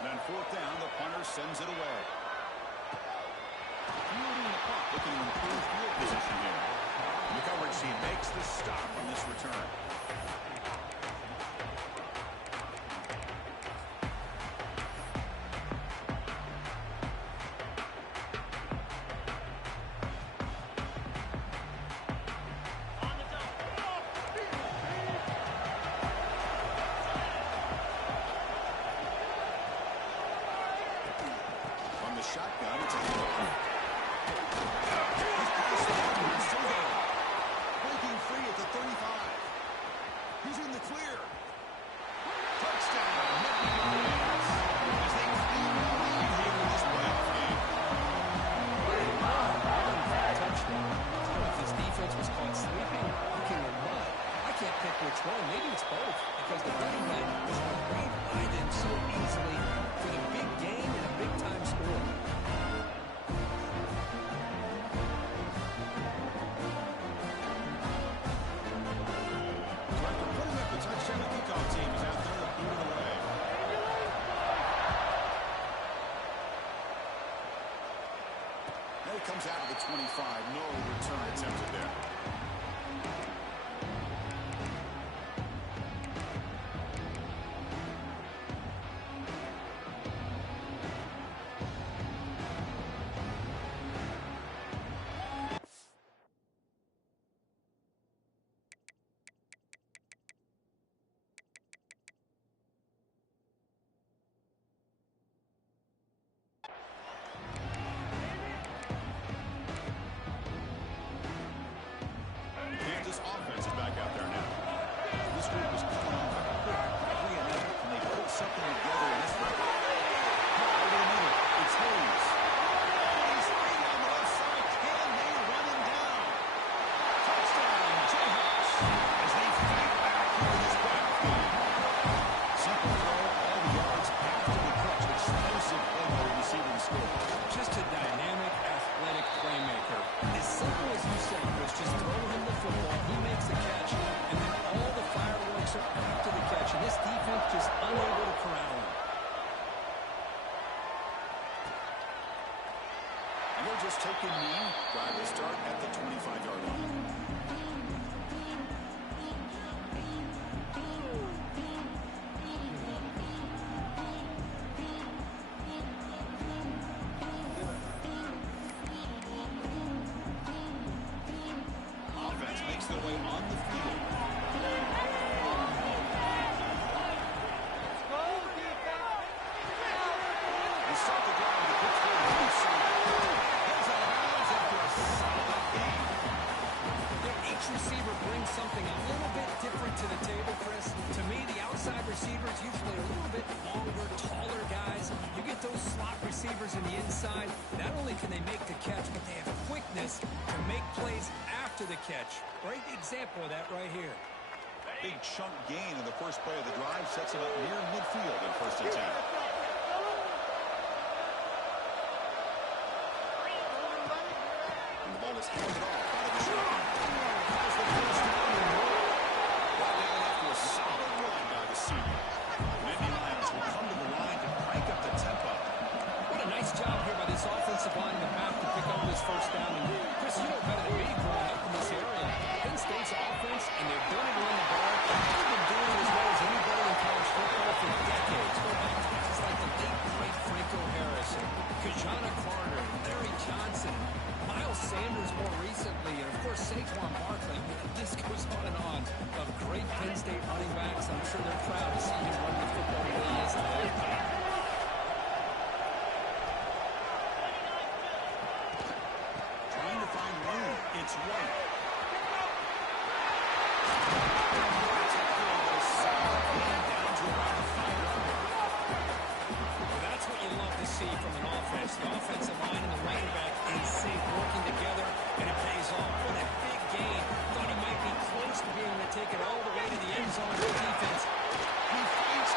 Then fourth down, the punter sends it away. Fielding the puck, looking to improve field position here. The coverage team makes the stop on this return. Shotgun, it's a breaking free at the 35. He's in the clear. Touchdown. As they claim the lead here in this playoff game. Touchdown. I don't know if his defense was caught sleeping, looking, or what. I can't pick which one. Maybe it's both, because the running back was right by them so easily for the big game and a big-time score. Touchdown, the kickoff team is out there to boot it away. And it comes out of the 25. No return attempted there. This offense is back out there now. This group is coming off a quick reenact, and they put something together in this one. Over the middle, it's Hayes. He's free on the left side. Can they run him down? Touchdown, Jayhawks, as they fight back here in this playoff game. Simple throw, all the yards after the catch. Explosive play by the receiver to score. Just a dynamic, athletic playmaker. As simple as you said, Chris, just throw him the football. He makes the catch, and then all the fireworks are after the catch, and this defense just unable to corral him. And they'll just take a knee. Drive will start at the 25-yard line. Something a little bit different to the table, Chris. To me, the outside receivers usually a little bit longer, taller guys. You get those slot receivers in the inside. Not only can they make the catch, but they have quickness to make plays after the catch. Great example of that right here. Big chunk gain in the first play of the drive sets him up near midfield in first and 10. And the ball is handed off out of the shotgun. Has the first down and more. Brought down after a solid run by the senior. Nittany Lions will come to the line to crank up the tempo. What a nice job here by this offensive line in the path to pick up this first down. And Chris, you know better than me growing up in this area. Penn State's offense and their ability to run the ball, they've been doing it as well as anybody in college football for decades. Go back to guys like the late, great Franco Harris, Kajana Carter, Larry Johnson, Miles Sanders more recently, and of course Saquon Barkley. This goes on of great Penn State running backs. I'm sure they're proud to see him run the football the way he is today. Trying to find room. It's White. That's what you love to see from an offense. The offensive line and the running back in sync, working together, and it pays off. What a big game. Thought he might be close to being able to take it all the way to the end zone for defense. He finds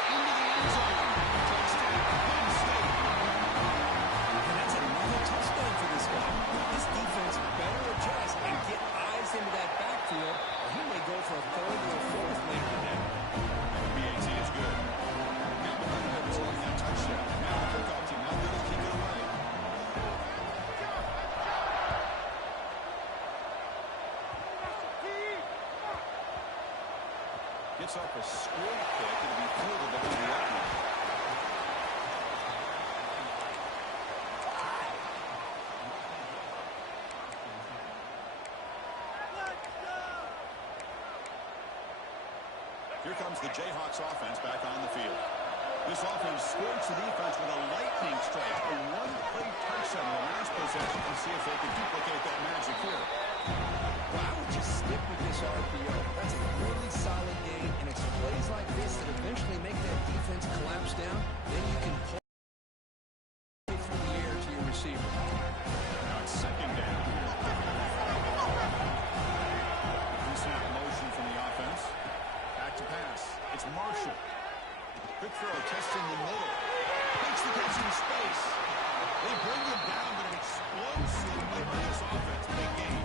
sets up a squib kick. It'll be fielded along the outline. Here comes the Jayhawks offense back on the field. This offense scorched the defense with a lightning strike. A one-play touchdown in the last possession to see if they can duplicate that magic here. Well, I would just stick with this RPO. That's a really solid game, and it's plays like this that eventually make that defense collapse down. Then you can pull it through the air to your receiver. Now it's second down here. Pre-snap motion from the offense. Back to pass. It's Marshall. Quick throw, testing the middle. Makes the catch in space. They bring him down, but an explosive play by this offense. Big game.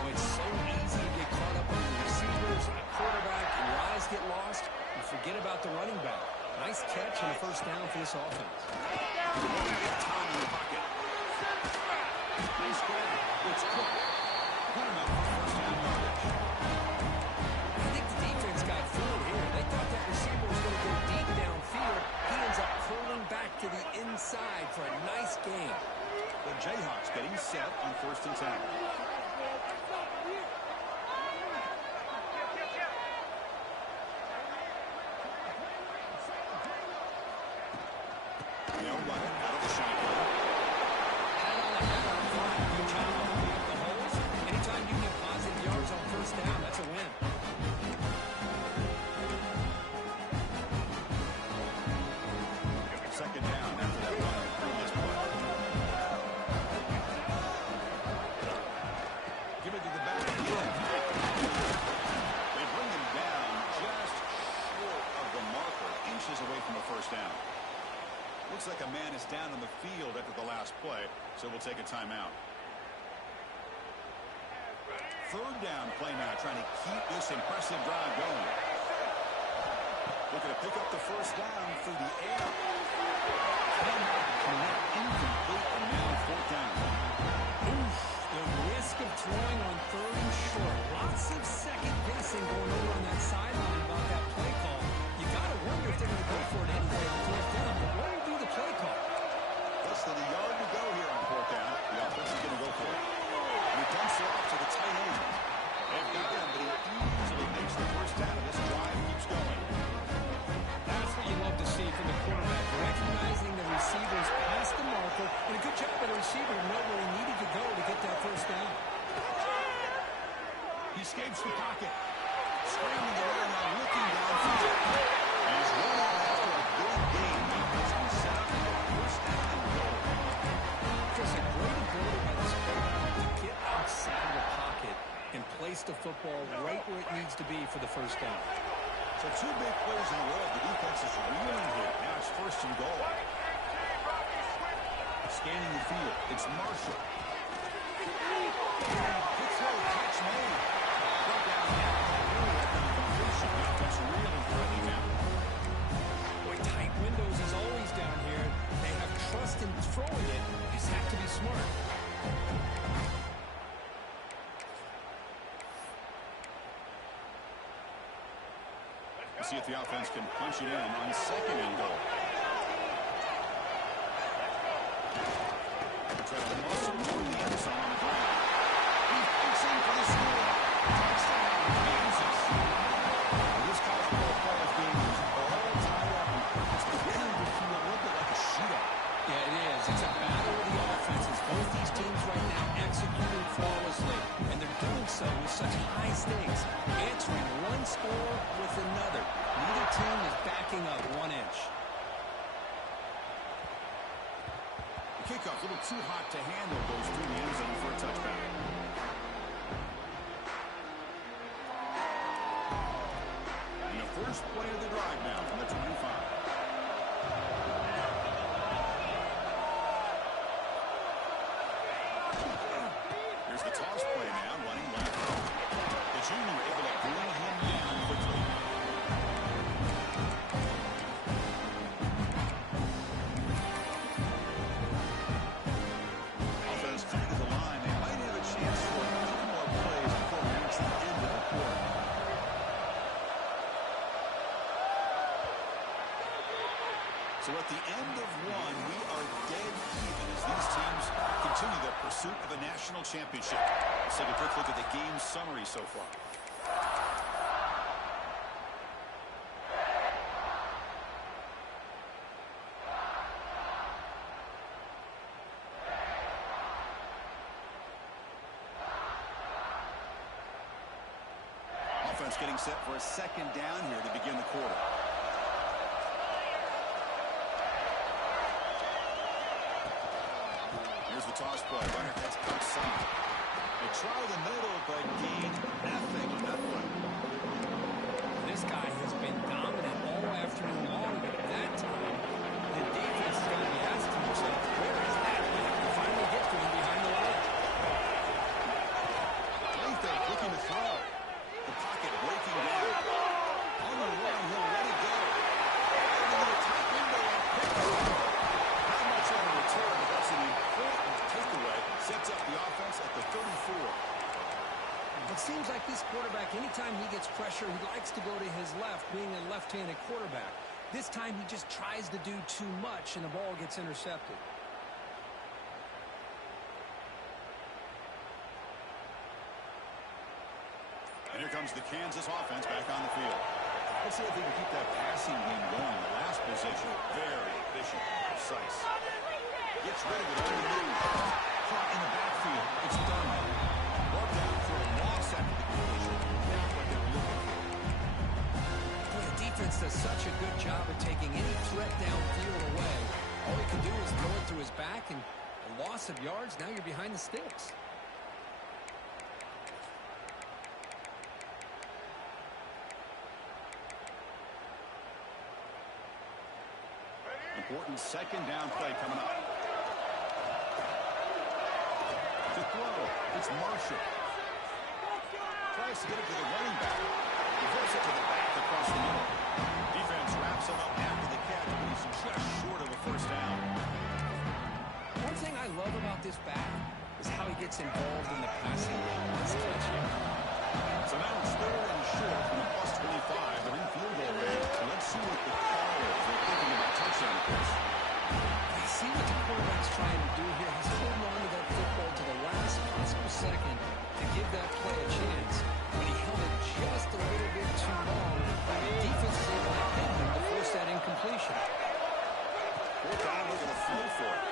Oh, it's so easy to get caught up on the receivers and the quarterback, and your eyes get lost. You forget about the running back. Nice catch and a first down for this offense. Time in the pocket. Nice grab. It's Cook. Put him up for first down yardage. I think the defense got fooled here. They thought that receiver was going to go deep downfield. He ends up pulling back to the inside for a nice gain. The Jayhawks getting set on 1st and 10. They'll run it out of the shotgun. Hat on the hat on front. Good job opening up the holes. Anytime you get positive yards on first down, that's a win. Second down after that run on the previous play. Give it to the back again. They bring him down just short of the marker, inches away from a first down. Looks like a man is down on the field after the last play, so we'll take a timeout. Third down play now, trying to keep this impressive drive going. Looking to pick up the first down through the air. Connect incomplete, and now 4th down. Oof, the risk of throwing on 3rd and short. Lots of second guessing going over on that sideline about that play call. You got to wonder if they're going to go for it anyway on 4th down. But what will be the play call? Less than a yard to go here on 4th down. The offense is going to go for it. And he dumps it off to the tight end. They've got him, but he easily makes the first down, and this drive keeps going. That's what you love to see from the quarterback, recognizing the receivers past the marker, and a good job by the receiver to know where he needed to go to get that first down. He escapes the pocket. Scrambling around now, looking downfield. And he's running after a good game. He's been set up for first down and goal. Just a great ability by this quarterback to get outside of the pocket and place the football right where it needs to be for the first down. So 2 big plays in a row. The defense is reeling here. Now it's 1st and goal. Scanning the field. It's Marshall. Good throw. Catch made. Right down half. Completion. The offense really threatening now. Boy, tight windows is always down here. They have trust in throwing it. You just have to be smart. See if the offense can punch it in on 2nd and goal. Try to muscle toward the end zone on the ground. He's fixing for the score. Touchdown, Kansas. This college football playoff game is all tied up. It's beginning to feel a little bit like a shootout. Yeah, it is. It's a battle of the offenses. Both these teams right now executing flawlessly, and they're doing so with such high stakes, answering one score with another. Neither team is backing up 1 inch. The kickoff a little too hot to handle, goes through the end zone for a touchback. And the first play of the drive now from the 25. Here's the toss play now, running left. The junior able to bring him down quickly. Offense coming to the line. They might have a chance for a few more plays before we reach the end of the quarter. So at the end of one, we are dead even as these teams continue their pursuit of a national championship. Let's take a quick look at the game summary so far. Offense getting set for a second down here to begin the quarter. Here's the toss play. Runner heads outside. They try the middle, but gain nothing on that one. This guy has been dominant all afternoon long, but at that time, the defense is going to be asking themselves, where is that man? And finally get to him behind the line. Play fake, looking to throw. The pocket breaking down. On the run, he'll let it go. Into the tight window and picked up. Not much on a return, but that's an important takeaway. Sets up the offense at the 34. It seems like this quarterback, anytime he gets pressure, he likes to go to his left, being a left-handed quarterback. This time he just tries to do too much, and the ball gets intercepted. And here comes the Kansas offense back on the field. Let's see if they can keep that passing game going. The last possession, very efficient, precise. Gets rid of it on the move. Caught in the backfield. It's done. Brought down for a loss after the completion. Not what they were looking for. Boy, the defense does such a good job of taking any threat downfield away. All he can do is throw it to his back, and a loss of yards, now you're behind the sticks. Important second down play coming up. To throw, it's Marshall. Tries to get it to the running back. He throws it to the back across the middle. Defense wraps him up after the catch, but he's just short of a first down. One thing I love about this back is how he gets involved in the passing game. Let's catch him. So now it's third and short from the plus 25. They're in field goal range. So let's see what the call is. They're thinking about touchdown pass. I see what the quarterback's trying to do here. He's holding on to that football to the last possible second to give that play a chance. But he held it just a little bit too long. The defense is able to hit him to force that incompletion. Fourth down, look at the flow for it.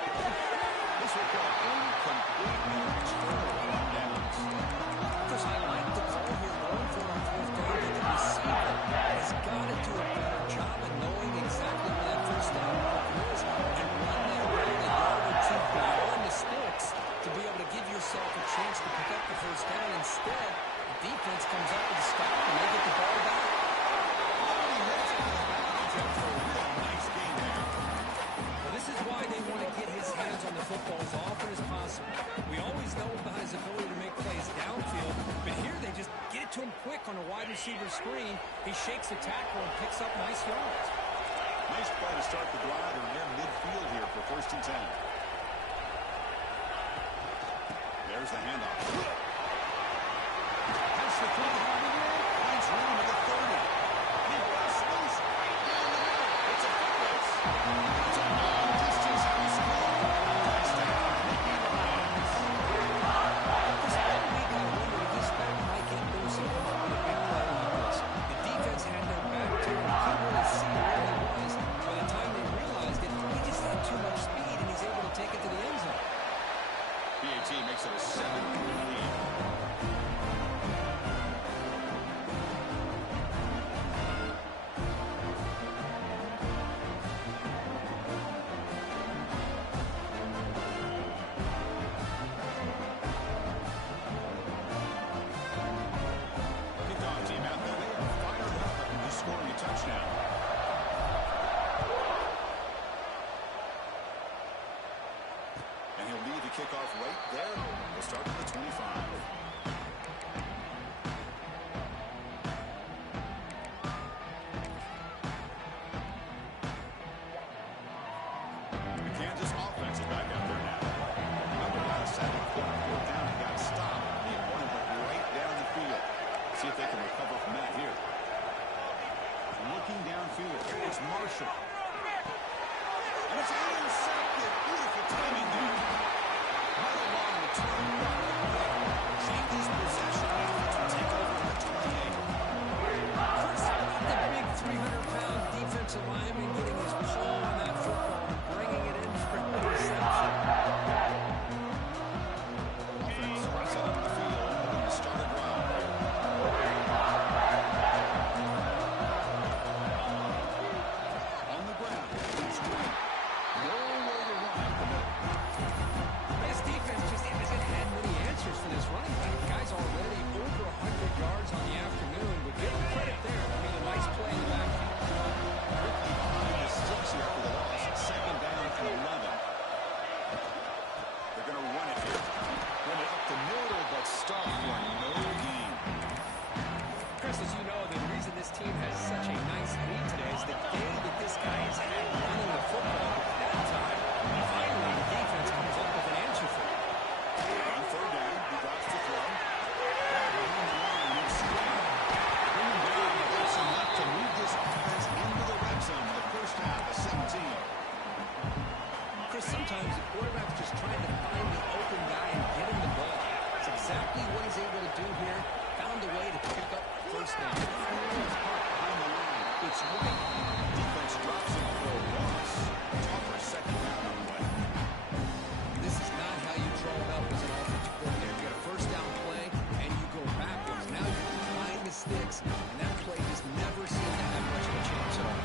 This will call incomplete and external on downs. Because I like the call here going for on fourth down, but the receiver has got to do a better job of knowing exactly where that first down marker is and run that route a yard or two beyond the sticks to be able to give yourself a chance to pick up the first down. Instead, the defense comes up with a stop and they get the ball back. This is why they want to get his hands on the football as often as possible. We always know about his ability to make plays downfield, but here they just get it to him quick on a wide receiver screen. He shakes the tackle and picks up nice yards. Nice play to start the drive, and they're midfield here for first and 10. There's the handoff. Pass the play. Finds room at the 30. He busts loose right down the middle. It's a foot race. It's a long-distance house call. Touchdown, Nittany Lions. This whole week I wondered if this back might get loose and come up with a big play like this. The defense had their back to him. Couldn't really see where he was. By the time they realized it, he just had too much speed, and he's able to take it to the end zone. PAT makes it a 7-point lead. Kickoff team out there. They are fired up after just scoring a touchdown. And he'll lead the kickoff right there. We'll start at the 25. The Kansas offense is back out there now. Number last set of fourth down, he got stopped. The opponent went right down the field. See if they can recover from that here. Looking downfield, it's Marshall. was intercepted. Beautiful timing there. Right along the turn. Changes possession. Defense will take over at 28. Chris, how about the big 300-pound defensive lineman getting his paw on that football and bringing it in for an interception? Offense runs out on the field, hoping to start a drive here. On the ground, it's White. Nowhere to run up the middle. This defense just hasn't had many answers for this running back. Guy's already over 100 yards on the afternoon, but give him credit there. I mean, a nice play in the backfield. Quickly behind the sticks here after the loss. Second down and 11. They're going to run it here. Run it up the middle, but stop for no gain. Chris, as you know, the reason this team has such a nice lead today is the game that this guy has had running the football. That time, finally, the defense comes up with an answer for him. On third down, he drops to throw. Behind the line, it's Stroud. Bringing down, but that's enough to move this offense into the red zone. The first half of 17. Chris, sometimes the quarterback's just trying to find the open guy and get him the ball. It's exactly what he's able to do here. Found a way to pick up first down. Behind the line, it's White. Defense drops him for a loss. Tougher second down on the way. This is not how you draw it up as an offensive coordinator. You get a first down play, and you go backwards. Now you're behind the sticks, and that play just never seemed to have much of a chance at all.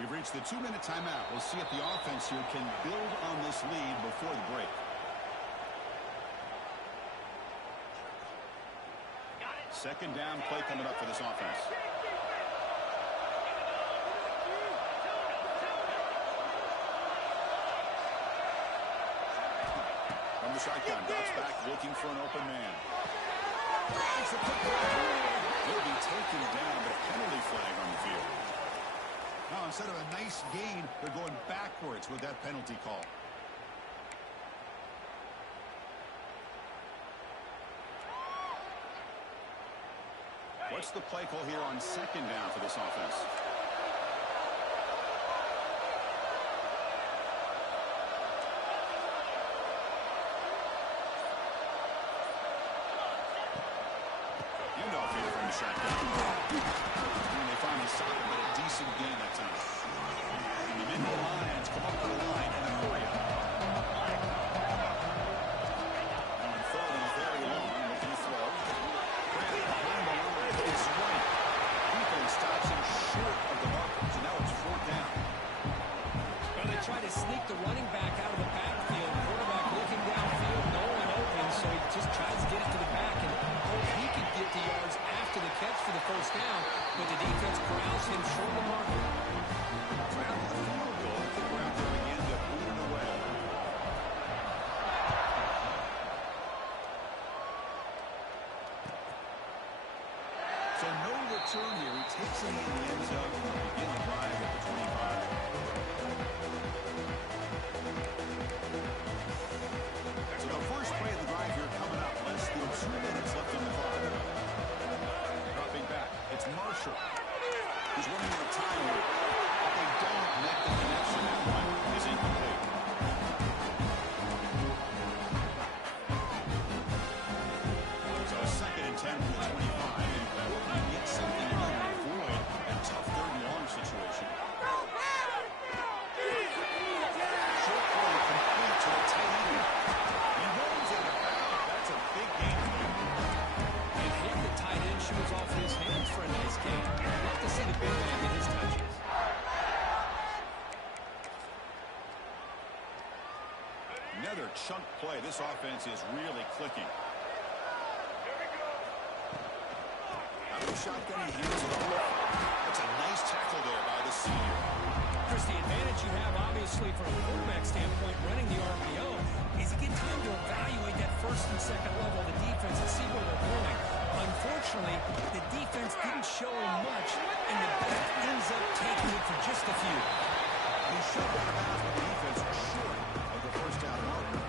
We've reached the 2-minute timeout. We'll see if the offense here can build on this lead before the break. Second down play coming up for this offense. From the shotgun, drops back, looking for an open man. Will be taken down, but penalty flag on the field. Now, instead of a nice gain, they're going backwards with that penalty call. What's the play call here on second down for this offense? Handoff here from the shotgun. And they finally stop it, but a decent gain that time. And the Nittany Lions come up the line in a hurry up. On third and very long, looking to throw. Grant behind the line is White. Defense stops him short of the markers, and now it's fourth down. Well, they try to sneak the running back out of the backfield. Quarterback looking downfield, no one open, so he just tries to get it to the back and hope he could get the yards after the catch for the first down, but the defense corrals him short of the marker. Grab the field goal. I think we're out there again to boot it away. So no return here. He takes it in the end zone to begin the drive at the 25. So the first play of the drive here coming up. Less than 2 minutes left on the clock. Dropping back. It's Marshall. He's running out of time here. But they don't make the connection. That one is incomplete. So a 2nd and 10 from the 25. And hoping to get something in there to avoid a tough third and long situation. Short play complete to the tight end. He rolls it out. That's a big gain for him. And here the tight end shoots off his hands for a nice gain. Love to see the big man get his touches. Another chunk play. This offense is really clicking. Out of the shotgun, he hands it off. That's a nice tackle there by the senior. Chris, the advantage you have, obviously, from a quarterback standpoint, running the RPO, is you get time to evaluate that first and second level of the defense and see where they're going. Unfortunately, the defense didn't show him much, and the back ends up taking it for just a few. He shoved out of bounds, but the defense was short of the first down marker.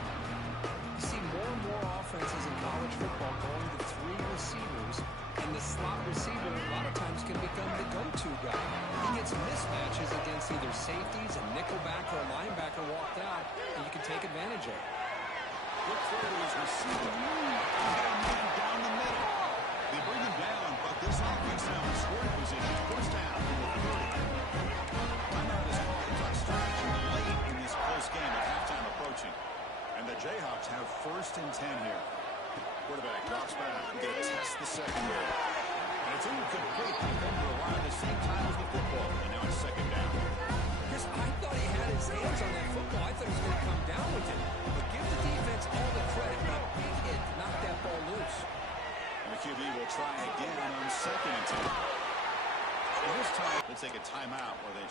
safeties, a nickelback or a linebacker walked out, and you can take advantage of it. Look through to his receiver. Down the middle. They bring him down, but this offense now in scoring position. First down from the 30. Timeout is called on strategy late in this close game with halftime approaching. And the Jayhawks have first and 10 here. Quarterback drops back. Going to test the secondary. And it's incomplete. Defender arrived at the same time as the football. And now it's second down. Chris, I thought he had his hands on that football. I thought he was going to come down with it. But give the defense all the credit. But a big hit to knock that ball loose. And the QB will try again on second and 10. And this time, let's take a timeout where they